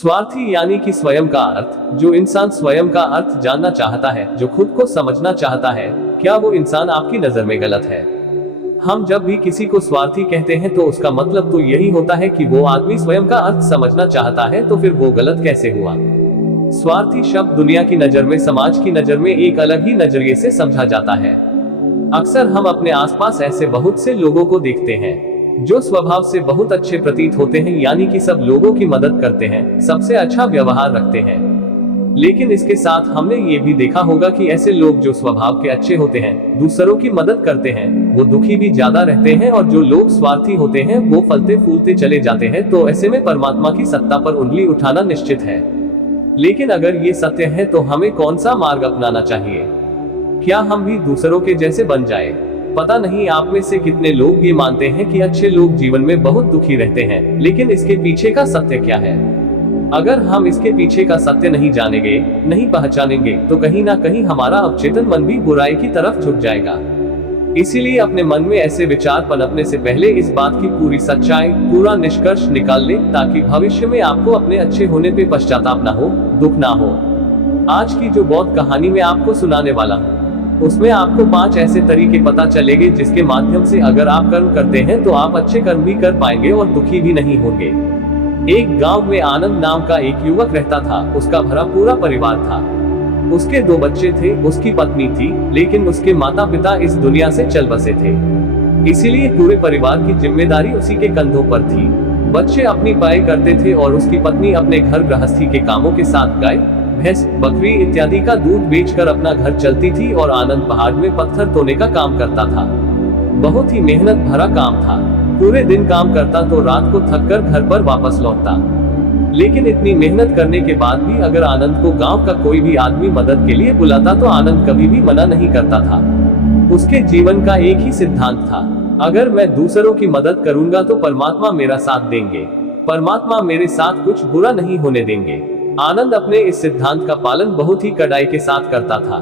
स्वार्थी यानी कि स्वयं का अर्थ। जो इंसान स्वयं का अर्थ जानना चाहता है, जो खुद को समझना चाहता है, क्या वो इंसान आपकी नजर में गलत है? हम जब भी किसी को स्वार्थी कहते हैं तो उसका मतलब तो यही होता है कि वो आदमी स्वयं का अर्थ समझना चाहता है, तो फिर वो गलत कैसे हुआ? स्वार्थी शब्द दुनिया की नजर में, समाज की नजर में एक अलग ही नजरिए से समझा जाता है। अक्सर हम अपने आसपास ऐसे बहुत से लोगों को देखते हैं जो स्वभाव से बहुत अच्छे प्रतीत होते हैं, यानी कि सब लोगों की मदद करते हैं, सबसे अच्छा व्यवहार रखते हैं। लेकिन इसके साथ हमने ये भी देखा होगा कि ऐसे लोग जो स्वभाव के अच्छे होते हैं, दूसरों की मदद करते हैं, वो दुखी भी ज्यादा रहते हैं, और जो लोग स्वार्थी होते हैं वो फलते फूलते चले जाते हैं। तो ऐसे में परमात्मा की सत्ता पर उंगली उठाना निश्चित है। लेकिन अगर ये सत्य है तो हमें कौन सा मार्ग अपनाना चाहिए? क्या हम भी दूसरों के जैसे बन जाए? पता नहीं आप में से कितने लोग ये मानते हैं कि अच्छे लोग जीवन में बहुत दुखी रहते हैं, लेकिन इसके पीछे का सत्य क्या है? अगर हम इसके पीछे का सत्य नहीं जानेंगे, नहीं पहचानेंगे, तो कहीं ना कहीं हमारा अवचेतन मन भी बुराई की तरफ झुक जाएगा। इसीलिए अपने मन में ऐसे विचार पनपने से पहले इस बात की पूरी सच्चाई, पूरा निष्कर्ष निकाल लें, ताकि भविष्य में आपको अपने अच्छे होने पे पश्चाताप ना हो, दुख ना हो। आज की जो बौद्ध कहानी में आपको सुनाने वाला हूँ, उसमें आपको 5 ऐसे तरीके पता चलेंगे जिसके माध्यम से अगर आप कर्म करते हैं तो आप अच्छे कर्म भी कर पाएंगे और दुखी भी नहीं होंगे। एक गांव में आनंद नाम का एक युवक रहता था। उसका भरा पूरा परिवार था। उसके 2 बच्चे थे, उसकी पत्नी थी, लेकिन उसके माता पिता इस दुनिया से चल बसे थे। इसीलिए पूरे परिवार की जिम्मेदारी उसी के कंधों पर थी। बच्चे अपनी पढ़ाई करते थे और उसकी पत्नी अपने घर गृहस्थी के कामों के साथ गाय, भैंस, बकरी इत्यादि का दूध बेचकर अपना घर चलती थी, और आनंद पहाड़ में पत्थर तोड़ने का काम करता था। बहुत ही मेहनत भरा काम था। पूरे दिन काम करता तो रात को थककर घर पर वापस लौटता। लेकिन इतनी मेहनत करने के बाद भी अगर आनंद को गांव का कोई भी आदमी मदद के लिए बुलाता तो आनंद कभी भी मना नहीं करता था। उसके जीवन का एक ही सिद्धांत था, अगर मैं दूसरों की मदद करूंगा तो परमात्मा मेरा साथ देंगे, परमात्मा मेरे साथ कुछ बुरा नहीं होने देंगे। आनंद अपने इस सिद्धांत का पालन बहुत ही कड़ाई के साथ करता था।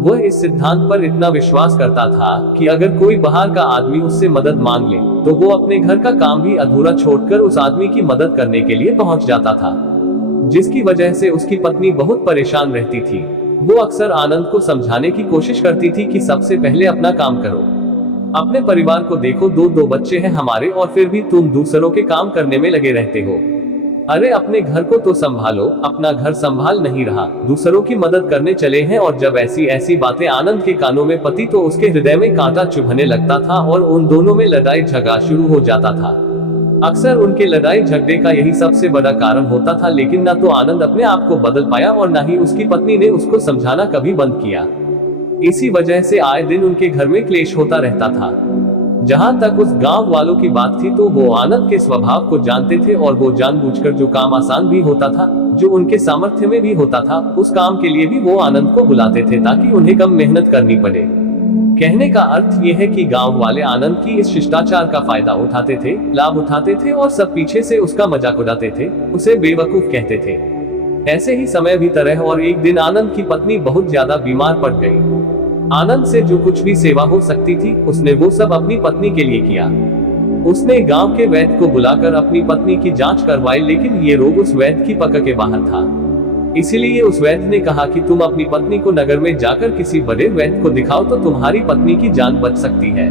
वह इस सिद्धांत पर इतना विश्वास करता था कि अगर कोई बाहर का आदमी उससे मदद मांग ले तो वो अपने घर का काम भी अधूरा छोड़कर उस आदमी की मदद करने के लिए पहुंच जाता था, जिसकी वजह से उसकी पत्नी बहुत परेशान रहती थी। वो अक्सर आनंद को समझाने की कोशिश करती थी कि सबसे पहले अपना काम करो, अपने परिवार को देखो, 2 बच्चे हैं हमारे और फिर भी तुम दूसरों के काम करने में लगे रहते हो। अरे अपने घर को तो संभालो, अपना घर संभाल नहीं रहा, दूसरों की मदद करने चले हैं। और जब ऐसी बातें आनंद के कानों में पती तो उसके हृदय में कांटा चुभने लगता था और उन दोनों में लड़ाई झगड़ा शुरू हो जाता था। अक्सर उनके लड़ाई झगड़े का यही सबसे बड़ा कारण होता था। लेकिन ना तो आनंद अपने आप को बदल पाया और ना ही उसकी पत्नी ने उसको समझाना कभी बंद किया। इसी वजह से आए दिन उनके घर में क्लेश होता रहता था। जहां तक उस गांव वालों की बात थी तो वो आनंद के स्वभाव को जानते थे और वो जानबूझकर जो काम आसान भी होता था, जो उनके सामर्थ्य में भी होता था, उस काम के लिए भी वो आनंद को बुलाते थे ताकि उन्हें कम मेहनत करनी पड़े। कहने का अर्थ ये है कि गांव वाले आनंद की इस शिष्टाचार का फायदा उठाते थे, लाभ उठाते थे और सब पीछे से उसका मजाक उड़ाते थे, उसे बेवकूफ कहते थे। ऐसे ही समय बीता रहा और एक दिन आनंद की पत्नी बहुत ज्यादा बीमार पड़ गई। आनंद से जो कुछ भी सेवा हो सकती थी उसने वो सब अपनी पत्नी के लिए किया। उसने गांव के वैद्य को बुलाकर अपनी पत्नी की जांच करवाई, लेकिन ये रोग उस वैद्य की पकड़ के बाहर था। इसीलिए उस वैद्य ने कहा कि तुम अपनी पत्नी को नगर में जाकर किसी बड़े वैद्य को दिखाओ तो तुम्हारी पत्नी की जान बच सकती है।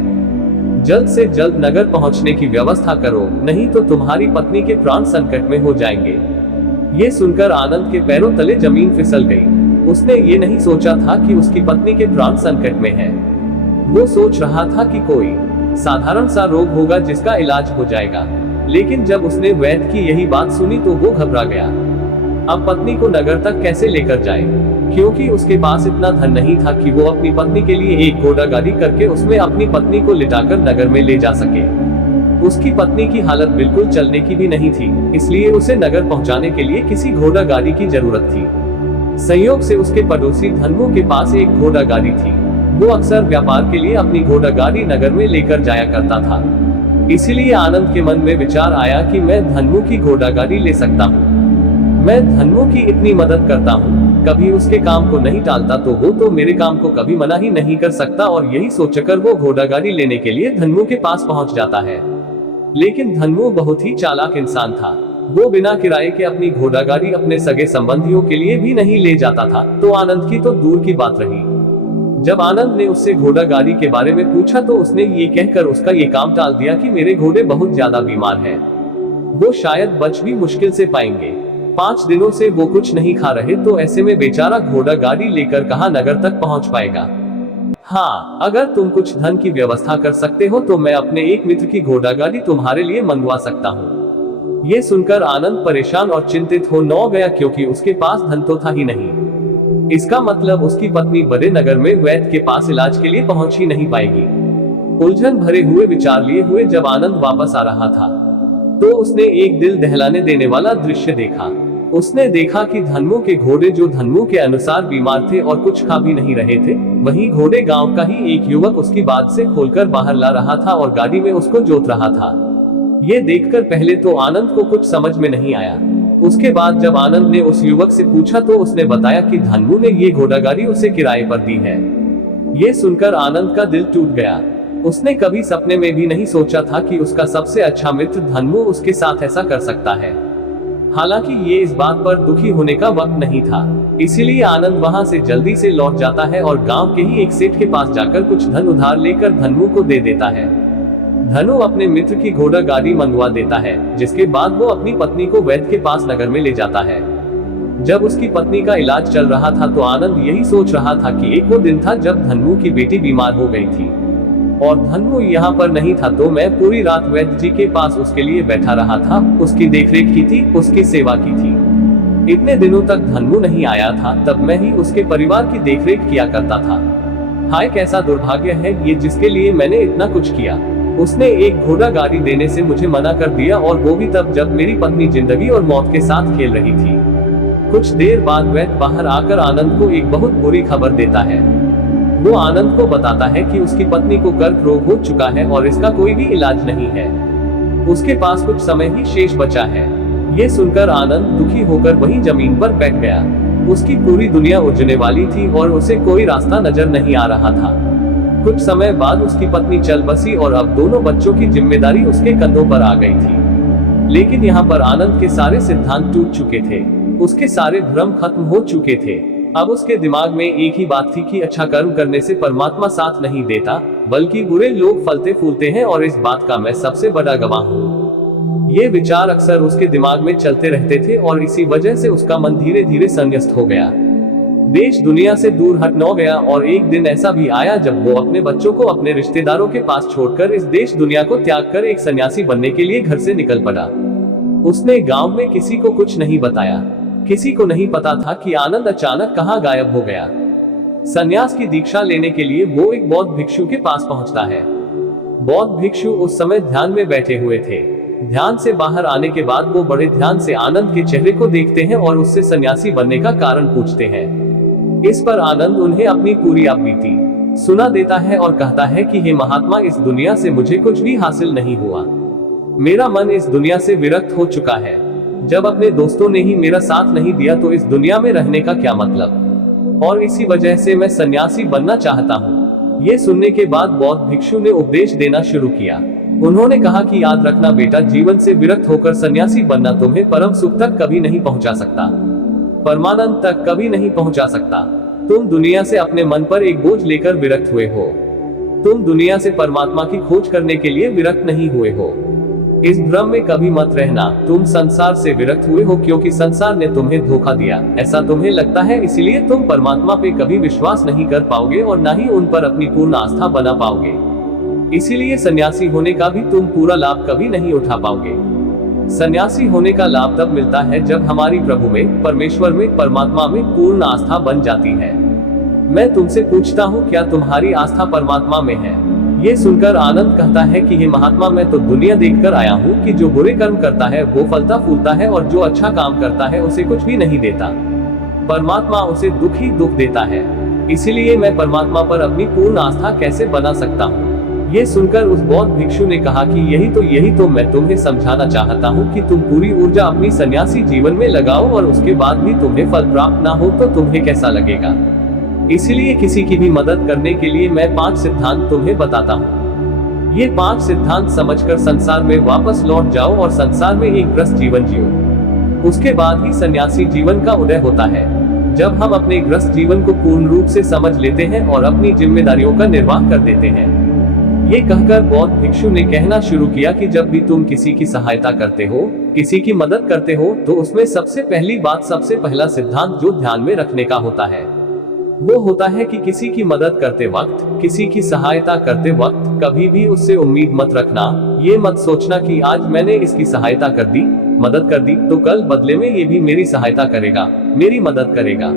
जल्द से जल्द नगर पहुंचने की व्यवस्था करो, नहीं तो तुम्हारी पत्नी के प्राण संकट में हो जाएंगे। ये सुनकर आनंद के पैरों तले जमीन फिसल गई। उसने ये नहीं सोचा था कि उसकी पत्नी के प्राण संकट में है। वो सोच रहा था कि कोई साधारण सा रोग होगा जिसका इलाज हो जाएगा। लेकिन जब उसने वैद्य की यही बात सुनी तो वो घबरा गया। अब पत्नी को नगर तक कैसे लेकर जाए, क्योंकि उसके पास इतना धन नहीं था कि वो अपनी पत्नी के लिए एक घोड़ा गाड़ी करके उसमें अपनी पत्नी को लिटाकर नगर में ले जा सके। उसकी पत्नी की हालत बिल्कुल चलने की भी नहीं थी, इसलिए उसे नगर पहुंचाने के लिए किसी घोड़ा गाड़ी की जरूरत थी। संयोग से उसके पड़ोसी धन्मू के पास एक घोड़ा गाड़ी थी। वो अक्सर व्यापार के लिए अपनी घोड़ा गाड़ी नगर में लेकर जाया करता था। इसीलिए आनंद के मन में विचार आया कि मैं धन्मू की घोड़ा गाड़ी ले सकता हूँ। मैं धन्मू की इतनी मदद करता हूँ, कभी उसके काम को नहीं टालता, तो वो तो मेरे काम को कभी मना ही नहीं कर सकता। और यही सोचकर वो घोड़ा गाड़ी लेने के लिए धन्मू के पास पहुंच जाता है। लेकिन धन्मू बहुत ही चालाक इंसान था। वो बिना किराए के अपनी घोड़ा गाड़ी अपने सगे संबंधियों के लिए भी नहीं ले जाता था, तो आनंद की तो दूर की बात रही। जब आनंद ने उससे घोड़ा गाड़ी के बारे में पूछा तो उसने ये कहकर उसका ये काम टाल दिया कि मेरे घोड़े बहुत ज्यादा बीमार हैं, वो शायद बच भी मुश्किल से पाएंगे। 5 दिनों से वो कुछ नहीं खा रहे, तो ऐसे में बेचारा घोड़ा गाड़ी लेकर कहाँ नगर तक पहुँच पाएगा। हाँ, अगर तुम कुछ धन की व्यवस्था कर सकते हो तो मैं अपने एक मित्र की घोड़ा गाड़ी तुम्हारे लिए मंगवा सकता हूँ। ये सुनकर आनंद परेशान और चिंतित हो गया, क्योंकि उसके पास धन तो था ही नहीं। इसका मतलब उसकी पत्नी बड़े नगर में वैद्य के पास इलाज के लिए पहुंच ही नहीं पाएगी। उलझन भरे हुए विचार लिए हुए जब आनंद वापस आ रहा था, तो उसने एक दिल दहलाने देने वाला दृश्य देखा। उसने देखा कि धन्मू के घोड़े, जो धन्मू के अनुसार बीमार थे और कुछ खा भी नहीं रहे थे, वही घोड़े गांव का ही एक युवक उसकी बात से खोलकर बाहर ला रहा था और गाड़ी में उसको जोत रहा था। ये देखकर पहले तो आनंद को कुछ समझ में नहीं आया। उसके बाद जब आनंद ने उस युवक से पूछा तो उसने बताया कि धन्मू ने ये घोड़ा गाड़ी उसे किराए पर दी है। ये सुनकर आनंद का दिल टूट गया। उसने कभी सपने में भी नहीं सोचा था कि उसका सबसे अच्छा मित्र धन्मू उसके साथ ऐसा कर सकता है। हालांकि ये इस बात पर दुखी होने का वक्त नहीं था, इसीलिए आनंद वहां से जल्दी से लौट जाता है और गांव के ही एक सेठ के पास जाकर कुछ धन उधार लेकर धन्मू को दे देता है। धनु अपने मित्र की घोड़ा गाड़ी मंगवा देता है, जिसके बाद वो अपनी पत्नी को वैद्य के पास नगर में ले जाता है। जब उसकी पत्नी का इलाज चल रहा था तो आनंद यही सोच रहा था कि एक वो दिन था जब धन्मू की बेटी बीमार हो गई थी और धन्मू यहाँ पर नहीं था, तो मैं पूरी रात वैद्य जी के पास उसके लिए बैठा रहा था, उसकी देखरेख की थी, उसकी सेवा की थी। इतने दिनों तक धन्मू नहीं आया था, तब मैं ही उसके परिवार की देखरेख किया करता था। हाय, कैसा दुर्भाग्य है ये, जिसके लिए मैंने इतना कुछ किया। उसने एक घोड़ा गाड़ी देने से मुझे मना कर दिया, और वो भी तब जब मेरी पत्नी जिंदगी और मौत के साथ खेल रही थी। कुछ देर बाद वैद्य बाहर आकर आनंद को एक बहुत बुरी खबर देता है। वो आनंद को बताता है कि उसकी पत्नी को कर्क रोग हो चुका है और इसका कोई भी इलाज नहीं है। उसके पास कुछ समय ही शेष बचा है। ये सुनकर आनंद दुखी होकर वहीं जमीन पर बैठ गया। उसकी पूरी दुनिया उजड़ने वाली थी और उसे कोई रास्ता नजर नहीं आ रहा था। कुछ समय बाद उसकी पत्नी चल बसी और अब दोनों बच्चों की जिम्मेदारी उसके कंधों पर आ गई थी। लेकिन यहाँ पर आनंद के सारे सिद्धांत टूट चुके थे, उसके सारे भ्रम खत्म हो चुके थे। अब उसके दिमाग में एक ही बात थी कि अच्छा कर्म करने से परमात्मा साथ नहीं देता, बल्कि बुरे लोग फलते फूलते हैं, और इस बात का मैं सबसे बड़ा गवाह हूँ। ये विचार अक्सर उसके दिमाग में चलते रहते थे और इसी वजह से उसका मन धीरे धीरे संन्यास्त हो गया, देश दुनिया से दूर हट गया। और एक दिन ऐसा भी आया जब वो अपने बच्चों को अपने रिश्तेदारों के पास छोड़कर इस देश दुनिया को त्याग कर एक सन्यासी बनने के लिए घर से निकल पड़ा। उसने गांव में किसी को कुछ नहीं बताया। किसी को नहीं पता था कि आनंद अचानक कहाँ गायब हो गया। सन्यास की दीक्षा लेने के लिए वो एक बौद्ध भिक्षु के पास पहुंचता है। बौद्ध भिक्षु उस समय ध्यान में बैठे हुए थे। ध्यान से बाहर आने के बाद वो बड़े ध्यान से आनंद के चेहरे को देखते हैं और उससे सन्यासी बनने का कारण पूछते हैं। इस पर आनंद उन्हें अपनी पूरी बीती सुना देता है और कहता है कि हे महात्मा, इस दुनिया से मुझे कुछ भी हासिल नहीं हुआ। मेरा मन इस दुनिया से विरक्त हो चुका है। जब अपने दोस्तों ने ही मेरा साथ नहीं दिया तो इस दुनिया में रहने का क्या मतलब, और इसी वजह से मैं सन्यासी बनना चाहता हूँ। ये सुनने के बाद बौद्ध भिक्षु ने उपदेश देना शुरू किया। उन्होंने कहा कि याद रखना बेटा, जीवन से विरक्त होकर सन्यासी बनना तुम्हें परम सुख तक कभी नहीं पहुंचा सकता, परमानंद तक कभी नहीं पहुंचा सकता। तुम दुनिया से अपने मन पर एक बोझ लेकर विरक्त हुए हो। तुम दुनिया से परमात्मा की खोज करने के लिए विरक्त नहीं हुए हो। इस भ्रम में कभी मत रहना। तुम संसार से विरक्त हुए हो क्योंकि संसार ने तुम्हें धोखा दिया, ऐसा तुम्हें लगता है, इसीलिए तुम परमात्मा पे कभी विश्वास नहीं कर पाओगे और न ही उन पर अपनी पूर्ण आस्था बना पाओगे। इसीलिए सन्यासी होने का भी तुम पूरा लाभ कभी नहीं उठा पाओगे। सन्यासी होने का लाभ तब मिलता है जब हमारी प्रभु में, परमेश्वर में, परमात्मा में पूर्ण आस्था बन जाती है। मैं तुमसे पूछता हूँ, क्या तुम्हारी आस्था परमात्मा में है? ये सुनकर आनंद कहता है कि हे महात्मा, मैं तो दुनिया देखकर आया हूँ कि जो बुरे कर्म करता है वो फलता फूलता है और जो अच्छा काम करता है उसे कुछ भी नहीं देता। परमात्मा उसे दुख ही दुख देता है। इसीलिए मैं परमात्मा पर अपनी पूर्ण आस्था कैसे बना सकता हूँ? ये सुनकर उस बौद्ध भिक्षु ने कहा कि यही तो मैं तुम्हें समझाना चाहता हूँ कि तुम पूरी ऊर्जा अपनी सन्यासी जीवन में लगाओ और उसके बाद भी तुम्हें फल प्राप्त ना हो तो तुम्हें कैसा लगेगा। इसीलिए किसी की भी मदद करने के लिए मैं 5 सिद्धांत तुम्हें बताता हूँ। ये 5 सिद्धांत समझकर संसार में वापस लौट जाओ और संसार में एक ग्रस्त जीवन जियो। उसके बाद ही सन्यासी जीवन का उदय होता है, जब हम अपने ग्रस्त जीवन को पूर्ण रूप से समझ लेते हैं और अपनी जिम्मेदारियों का निर्वाह कर देते हैं। ये कहकर बौद्ध भिक्षु ने कहना शुरू किया कि जब भी तुम किसी की सहायता करते हो, किसी की मदद करते हो, तो उसमें सबसे पहली बात, सबसे पहला सिद्धांत जो ध्यान में रखने का होता है वो होता है कि किसी की मदद करते वक्त, किसी की सहायता करते वक्त कभी भी उससे उम्मीद मत रखना। ये मत सोचना कि आज मैंने इसकी सहायता कर दी, मदद कर दी, तो कल बदले में ये भी मेरी सहायता करेगा, मेरी मदद करेगा।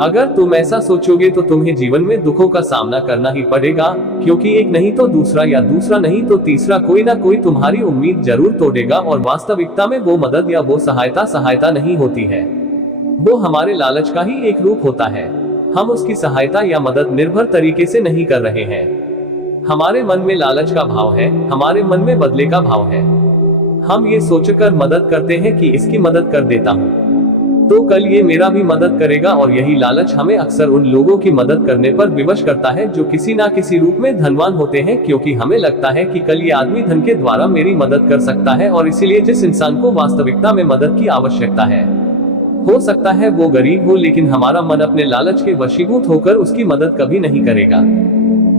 अगर तुम ऐसा सोचोगे तो तुम्हें जीवन में दुखों का सामना करना ही पड़ेगा, क्योंकि एक नहीं तो दूसरा, या दूसरा नहीं तो तीसरा, कोई ना कोई तुम्हारी उम्मीद जरूर तोड़ेगा। और वास्तविकता में वो मदद या वो सहायता नहीं होती है, वो हमारे लालच का ही एक रूप होता है। हम उसकी सहायता या मदद निर्भर तरीके से नहीं कर रहे हैं। हमारे मन में लालच का भाव है, हमारे मन में बदले का भाव है। हम ये सोचकर मदद करते हैं कि इसकी मदद कर देता हूँ तो कल ये मेरा भी मदद करेगा, और यही लालच हमें अक्सर उन लोगों की मदद करने पर विवश करता है जो किसी ना किसी रूप में धनवान होते हैं, क्योंकि हमें लगता है कि कल ये आदमी धन के द्वारा मेरी मदद कर सकता है। और इसीलिए जिस इंसान को वास्तविकता में मदद की आवश्यकता है, हो सकता है वो गरीब हो, लेकिन हमारा मन अपने लालच के वशीभूत होकर उसकी मदद कभी नहीं करेगा।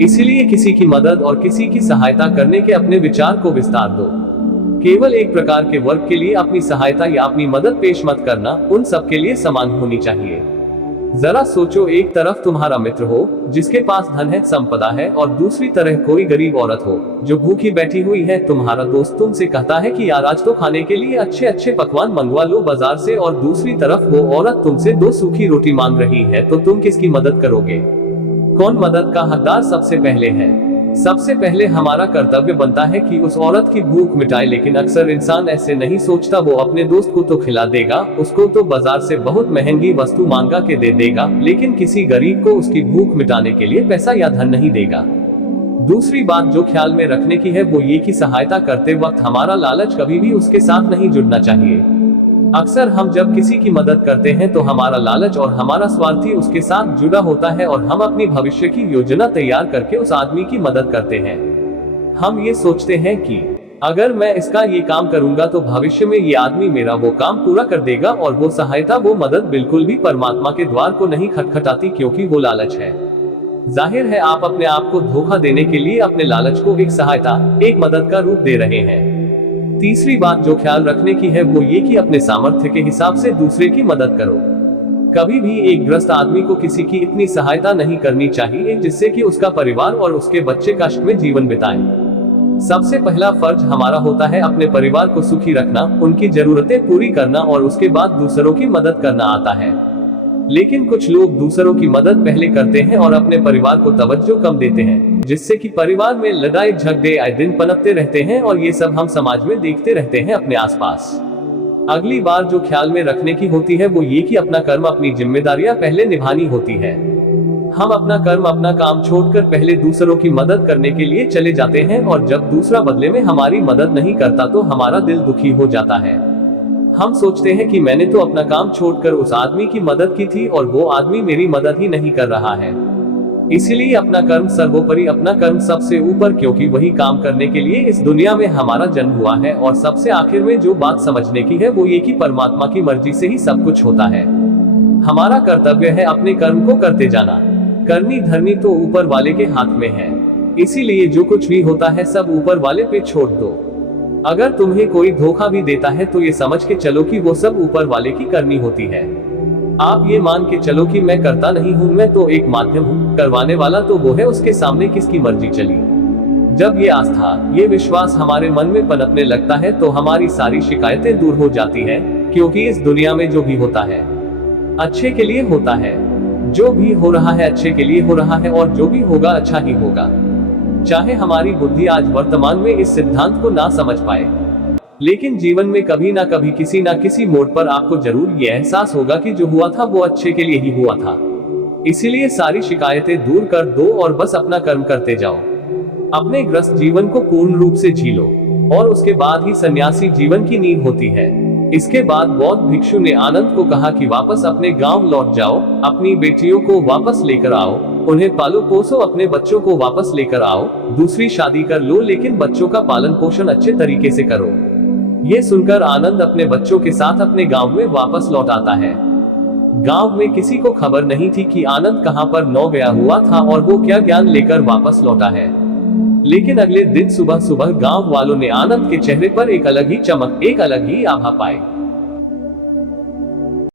इसीलिए किसी की मदद और किसी की सहायता करने के अपने विचार को विस्तार दो। केवल एक प्रकार के वर्ग के लिए अपनी सहायता या अपनी मदद पेश मत करना, उन सब के लिए समान होनी चाहिए। जरा सोचो, एक तरफ तुम्हारा मित्र हो जिसके पास धन है, संपदा है, और दूसरी तरफ कोई गरीब औरत हो जो भूखी बैठी हुई है। तुम्हारा दोस्त तुमसे कहता है कि यार आज तो खाने के लिए अच्छे अच्छे पकवान मंगवा लो बाजार से, और दूसरी तरफ वो औरत तुमसे 2 सूखी रोटी मांग रही है, तो तुम किसकी मदद करोगे? कौन मदद का हकदार सबसे पहले है? सबसे पहले हमारा कर्तव्य बनता है कि उस औरत की भूख मिटाए, लेकिन अक्सर इंसान ऐसे नहीं सोचता। वो अपने दोस्त को तो खिला देगा, उसको तो बाजार से बहुत महंगी वस्तु मांगा के दे देगा, लेकिन किसी गरीब को उसकी भूख मिटाने के लिए पैसा या धन नहीं देगा। दूसरी बात जो ख्याल में रखने की है वो ये कि सहायता करते वक्त हमारा लालच कभी भी उसके साथ नहीं जुड़ना चाहिए। अक्सर हम जब किसी की मदद करते हैं तो हमारा लालच और हमारा स्वार्थी उसके साथ जुड़ा होता है, और हम अपनी भविष्य की योजना तैयार करके उस आदमी की मदद करते हैं। हम ये सोचते हैं कि अगर मैं इसका ये काम करूंगा तो भविष्य में ये आदमी मेरा वो काम पूरा कर देगा, और वो सहायता, वो मदद बिल्कुल भी परमात्मा के द्वार को नहीं खटखटाती, क्योंकि वो लालच है। जाहिर है आप अपने आप को धोखा देने के लिए अपने लालच को एक सहायता, एक मदद का रूप दे रहे हैं। तीसरी बात जो ख्याल रखने की है वो ये कि अपने सामर्थ्य के हिसाब से दूसरे की मदद करो। कभी भी एक ग्रस्त आदमी को किसी की इतनी सहायता नहीं करनी चाहिए जिससे कि उसका परिवार और उसके बच्चे कष्ट में जीवन बिताएं। सबसे पहला फर्ज हमारा होता है अपने परिवार को सुखी रखना, उनकी जरूरतें पूरी करना, और उसके बाद दूसरों की मदद करना आता है। लेकिन कुछ लोग दूसरों की मदद पहले करते हैं और अपने परिवार को तवज्जो कम देते हैं, जिससे कि परिवार में लड़ाई झगड़े आए दिन पनपते रहते हैं, और ये सब हम समाज में देखते रहते हैं अपने आसपास। अगली बार जो ख्याल में रखने की होती है वो ये कि अपना कर्म, अपनी जिम्मेदारियां पहले निभानी होती है। हम अपना कर्म, अपना काम छोड़कर पहले दूसरों की मदद करने के लिए चले जाते हैं, और जब दूसरा बदले में हमारी मदद नहीं करता तो हमारा दिल दुखी हो जाता है। हम सोचते हैं कि मैंने तो अपना काम छोड़कर उस आदमी की मदद की थी और वो आदमी मेरी मदद ही नहीं कर रहा है। इसीलिए अपना कर्म सर्वोपरि, अपना कर्म सबसे ऊपर, क्योंकि वही काम करने के लिए इस दुनिया में हमारा जन्म हुआ है। और सबसे आखिर में जो बात समझने की है वो ये कि परमात्मा की मर्जी से ही सब कुछ होता है। हमारा कर्तव्य है अपने कर्म को करते जाना। करनी धरनी तो ऊपर वाले के हाथ में है, इसीलिए जो कुछ भी होता है सब ऊपर वाले पे छोड़ दो। अगर तुम्हें कोई धोखा भी देता है तो ये समझ के चलो कि वो सब ऊपर वाले की करनी होती है। आप ये मान के चलो कि मैं करता नहीं हूँ, मैं तो एक माध्यम हूँ, करवाने वाला तो वो है, उसके सामने किसकी मर्जी चली। जब ये आस्था, ये विश्वास हमारे मन में पनपने लगता है तो हमारी सारी शिकायतें दूर हो जाती है, क्योंकि इस दुनिया में जो भी होता है अच्छे के लिए होता है। जो भी हो रहा है अच्छे के लिए हो रहा है, और जो भी होगा अच्छा ही होगा। चाहे हमारी बुद्धि आज वर्तमान में इस सिद्धांत को ना समझ पाए, लेकिन जीवन में कभी ना कभी किसी ना किसी मोड़ पर आपको जरूर ये एहसास होगा कि जो हुआ था वो अच्छे के लिए ही हुआ था। इसीलिए सारी शिकायतें दूर कर दो और बस अपना कर्म करते जाओ। अपने ग्रस्त जीवन को पूर्ण रूप से जी लो, और उसके बाद ही सन्यासी जीवन की नींव होती है। इसके बाद बौद्ध भिक्षु ने आनंद को कहा कि वापस अपने गांव लौट जाओ, अपनी बेटियों को वापस लेकर आओ, उन्हें पालो पोसो, अपने बच्चों को वापस लेकर आओ, दूसरी शादी कर लो, लेकिन बच्चों का पालन पोषण अच्छे तरीके से करो। ये सुनकर आनंद अपने बच्चों के साथ अपने गांव में वापस लौट आता है। गांव में किसी को खबर नहीं थी कि आनंद कहां पर नौ गया हुआ था और वो क्या ज्ञान लेकर वापस लौटा है। लेकिन अगले दिन सुबह सुबह गांव वालों ने आनंद के चेहरे पर एक अलग ही चमक, एक अलग ही आभा पाई।